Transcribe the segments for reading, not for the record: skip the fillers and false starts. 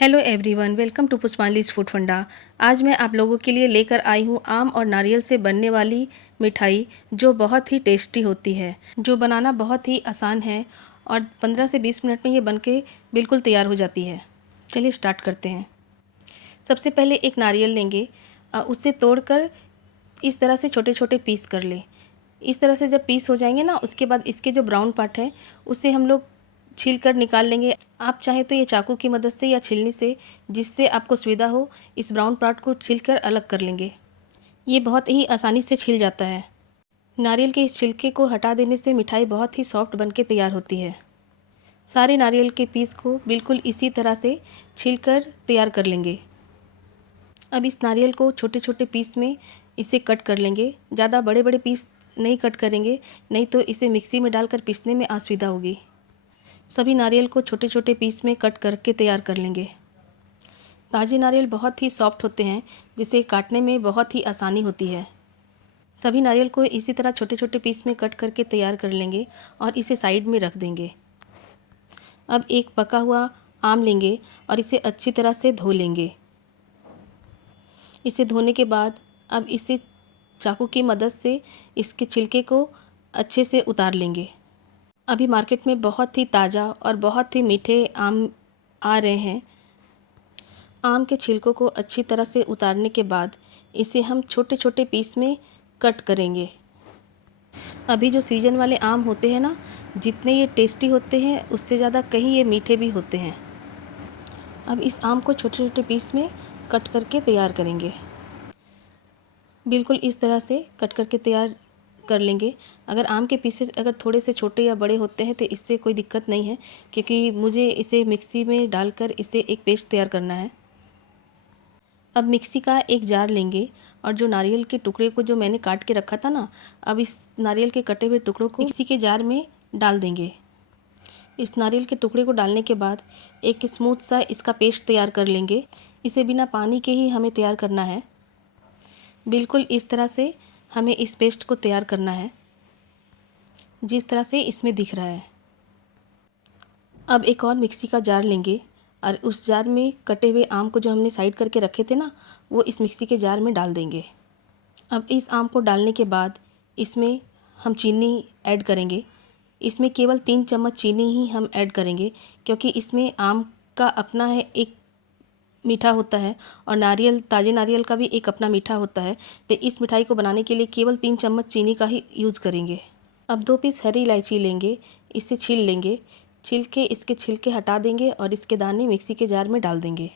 Hello everyone, welcome to Pushpanjali's food funda. आज मैं आप लोगों के लिए लेकर आई हूँ आम और नारियल से बनने वाली मिठाई, जो बहुत ही टेस्टी होती है, जो बनाना बहुत ही आसान है और 15 से 20 मिनट में ये बनके बिल्कुल तैयार हो जाती है। चलिए स्टार्ट करते हैं। सबसे पहले एक नारियल लेंगे, उसे तोड़कर इस तरह से छोटे छोटे पीस कर लें। इस तरह से जब पीस हो जाएंगे ना, उसके बाद इसके जो ब्राउन पार्ट है उसे हम लोग छील कर निकाल लेंगे। आप चाहे तो ये चाकू की मदद से या छीलनी से, जिससे आपको सुविधा हो, इस ब्राउन पार्ट को छील कर अलग कर लेंगे। ये बहुत ही आसानी से छिल जाता है। नारियल के इस छिलके को हटा देने से मिठाई बहुत ही सॉफ्ट बनके तैयार होती है। सारे नारियल के पीस को बिल्कुल इसी तरह से छील कर तैयार कर लेंगे। अब इस नारियल को छोटे छोटे पीस में इसे कट कर लेंगे। ज़्यादा बड़े बड़े पीस नहीं कट करेंगे, नहीं तो इसे मिक्सी में डालकर पीसने में असुविधा होगी। सभी नारियल को छोटे छोटे पीस में कट करके तैयार कर लेंगे। ताज़े नारियल बहुत ही सॉफ्ट होते हैं, जिसे काटने में बहुत ही आसानी होती है। सभी नारियल को इसी तरह छोटे छोटे पीस में कट करके तैयार कर लेंगे और इसे साइड में रख देंगे। अब एक पका हुआ आम लेंगे और इसे अच्छी तरह से धो लेंगे। इसे धोने के बाद अब इसे चाकू की मदद से इसके छिलके को अच्छे से उतार लेंगे। अभी मार्केट में बहुत ही ताज़ा और बहुत ही मीठे आम आ रहे हैं। आम के छिलकों को अच्छी तरह से उतारने के बाद इसे हम छोटे छोटे पीस में कट करेंगे। अभी जो सीज़न वाले आम होते हैं ना, जितने ये टेस्टी होते हैं उससे ज़्यादा कहीं ये मीठे भी होते हैं। अब इस आम को छोटे छोटे पीस में कट करके तैयार करेंगे। बिल्कुल इस तरह से कट करके तैयार कर लेंगे। अगर आम के पीसेस अगर थोड़े से छोटे या बड़े होते हैं तो इससे कोई दिक्कत नहीं है, क्योंकि मुझे इसे मिक्सी में डालकर इसे एक पेस्ट तैयार करना है। अब मिक्सी का एक जार लेंगे और जो नारियल के टुकड़े को जो मैंने काट के रखा था ना, अब इस नारियल के कटे हुए टुकड़ों को मिक्सी के जार में डाल देंगे। इस नारियल के टुकड़े को डालने के बाद एक स्मूथ सा इसका पेस्ट तैयार कर लेंगे। इसे बिना पानी के ही हमें तैयार करना है। बिल्कुल इस तरह से हमें इस पेस्ट को तैयार करना है, जिस तरह से इसमें दिख रहा है। अब एक और मिक्सी का जार लेंगे और उस जार में कटे हुए आम को जो हमने साइड करके रखे थे ना, वो इस मिक्सी के जार में डाल देंगे। अब इस आम को डालने के बाद इसमें हम चीनी ऐड करेंगे। इसमें केवल 3 चम्मच चीनी ही हम ऐड करेंगे, क्योंकि इसमें आम का अपना है एक मीठा होता है और नारियल, ताज़े नारियल का भी एक अपना मीठा होता है। तो इस मिठाई को बनाने के लिए केवल 3 चम्मच चीनी का ही यूज़ करेंगे। अब 2 पीस हरी इलायची लेंगे, इसे छील लेंगे। छील के इसके छिलके हटा देंगे और इसके दाने मिक्सी के जार में डाल देंगे।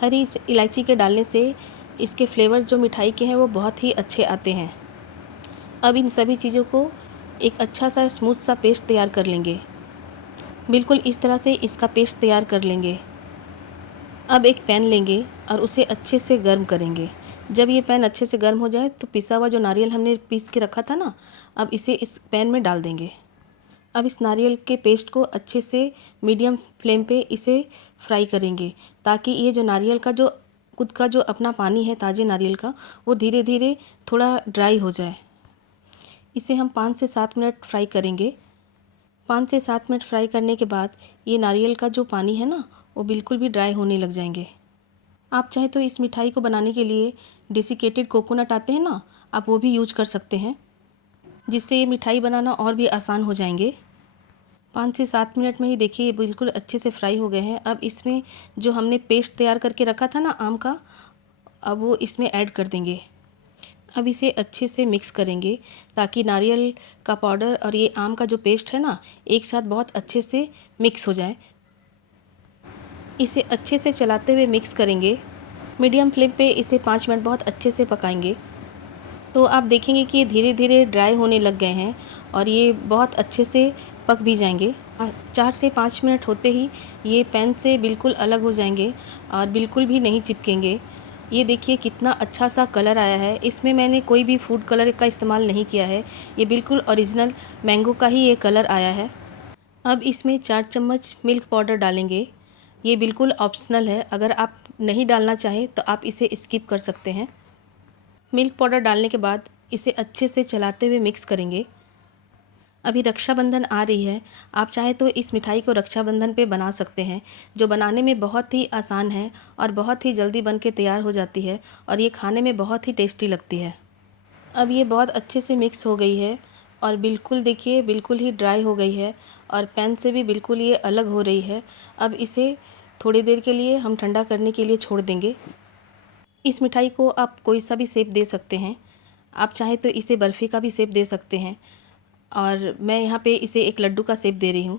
हरी इलायची के डालने से इसके फ्लेवर जो मिठाई के हैं वो बहुत ही अच्छे आते हैं। अब इन सभी चीज़ों को एक अच्छा सा स्मूथ सा पेस्ट तैयार कर लेंगे। बिल्कुल इस तरह से इसका पेस्ट तैयार कर लेंगे। अब एक पैन लेंगे और उसे अच्छे से गर्म करेंगे। जब ये पैन अच्छे से गर्म हो जाए तो पिसा हुआ जो नारियल हमने पीस के रखा था ना, अब इसे इस पैन में डाल देंगे। अब इस नारियल के पेस्ट को अच्छे से मीडियम फ्लेम पे इसे फ्राई करेंगे, ताकि ये जो नारियल का जो खुद का जो अपना पानी है ताज़े नारियल का, वो धीरे धीरे थोड़ा ड्राई हो जाए। इसे हम 5 से 7 मिनट फ्राई करेंगे। 5 से 7 मिनट फ्राई करने के बाद ये नारियल का जो पानी है ना, वो बिल्कुल भी ड्राई होने लग जाएंगे। आप चाहे तो इस मिठाई को बनाने के लिए डेसिकेटेड कोकोनट आते हैं ना, आप वो भी यूज कर सकते हैं, जिससे ये मिठाई बनाना और भी आसान हो जाएंगे। 5 से 7 मिनट में ही देखिए ये बिल्कुल अच्छे से फ्राई हो गए हैं। अब इसमें जो हमने पेस्ट तैयार करके रखा था ना आम का, अब वो इसमें ऐड कर देंगे। अब इसे अच्छे से मिक्स करेंगे, ताकि नारियल का पाउडर और ये आम का जो पेस्ट है ना, एक साथ बहुत अच्छे से मिक्स हो जाए। इसे अच्छे से चलाते हुए मिक्स करेंगे। मीडियम फ्लेम पे इसे 5 मिनट बहुत अच्छे से पकाएंगे। तो आप देखेंगे कि ये धीरे धीरे ड्राई होने लग गए हैं और ये बहुत अच्छे से पक भी जाएंगे। 4 से 5 मिनट होते ही ये पैन से बिल्कुल अलग हो जाएंगे और बिल्कुल भी नहीं चिपकेंगे। ये देखिए कितना अच्छा सा कलर आया है। इसमें मैंने कोई भी फूड कलर का इस्तेमाल नहीं किया है। ये बिल्कुल ओरिजिनल मैंगो का ही ये कलर आया है। अब इसमें 4 चम्मच मिल्क पाउडर डालेंगे। ये बिल्कुल ऑप्शनल है, अगर आप नहीं डालना चाहें तो आप इसे स्किप कर सकते हैं। मिल्क पाउडर डालने के बाद इसे अच्छे से चलाते हुए मिक्स करेंगे। अभी रक्षाबंधन आ रही है। आप चाहे तो इस मिठाई को रक्षाबंधन पे बना सकते हैं, जो बनाने में बहुत ही आसान है और बहुत ही जल्दी बन के तैयार हो जाती है और ये खाने में बहुत ही टेस्टी लगती है। अब ये बहुत अच्छे से मिक्स हो गई है और बिल्कुल देखिए बिल्कुल ही ड्राई हो गई है और पैन से भी बिल्कुल ये अलग हो रही है। अब इसे थोड़ी देर के लिए हम ठंडा करने के लिए छोड़ देंगे। इस मिठाई को आप कोई सा भी शेप दे सकते हैं। आप चाहे तो इसे बर्फ़ी का भी शेप दे सकते हैं और मैं यहाँ पे इसे एक लड्डू का शेप दे रही हूँ।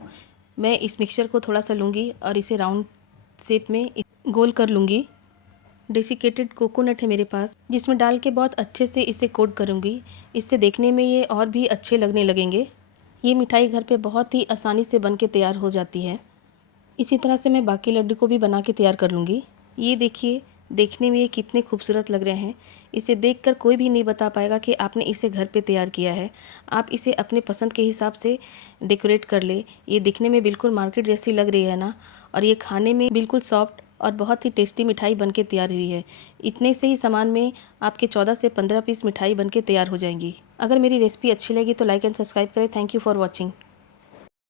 मैं इस मिक्सचर को थोड़ा सा लूँगी और इसे राउंड शेप में गोल कर लूँगी। डेसिकेटेड कोकोनट है मेरे पास, जिसमें डाल के बहुत अच्छे से इसे कोट करूँगी। इससे देखने में ये और भी अच्छे लगने लगेंगे। ये मिठाई घर पे बहुत ही आसानी से बन के तैयार हो जाती है। इसी तरह से मैं बाकी लड्डू को भी बना के तैयार कर लूँगी। ये देखिए, देखने में ये कितने खूबसूरत लग रहे हैं। इसे देखकर कोई भी नहीं बता पाएगा कि आपने इसे घर पे तैयार किया है। आप इसे अपने पसंद के हिसाब से डेकोरेट कर ले। ये दिखने में बिल्कुल मार्केट जैसी लग रही है ना, और ये खाने में बिल्कुल सॉफ्ट और बहुत ही टेस्टी मिठाई बन के तैयार हुई है। इतने से ही सामान में आपके 14 से 15 पीस मिठाई बन के तैयार हो जाएंगी। अगर मेरी रेसिपी अच्छी लगी तो लाइक एंड सब्सक्राइब करें। Thank you for watching.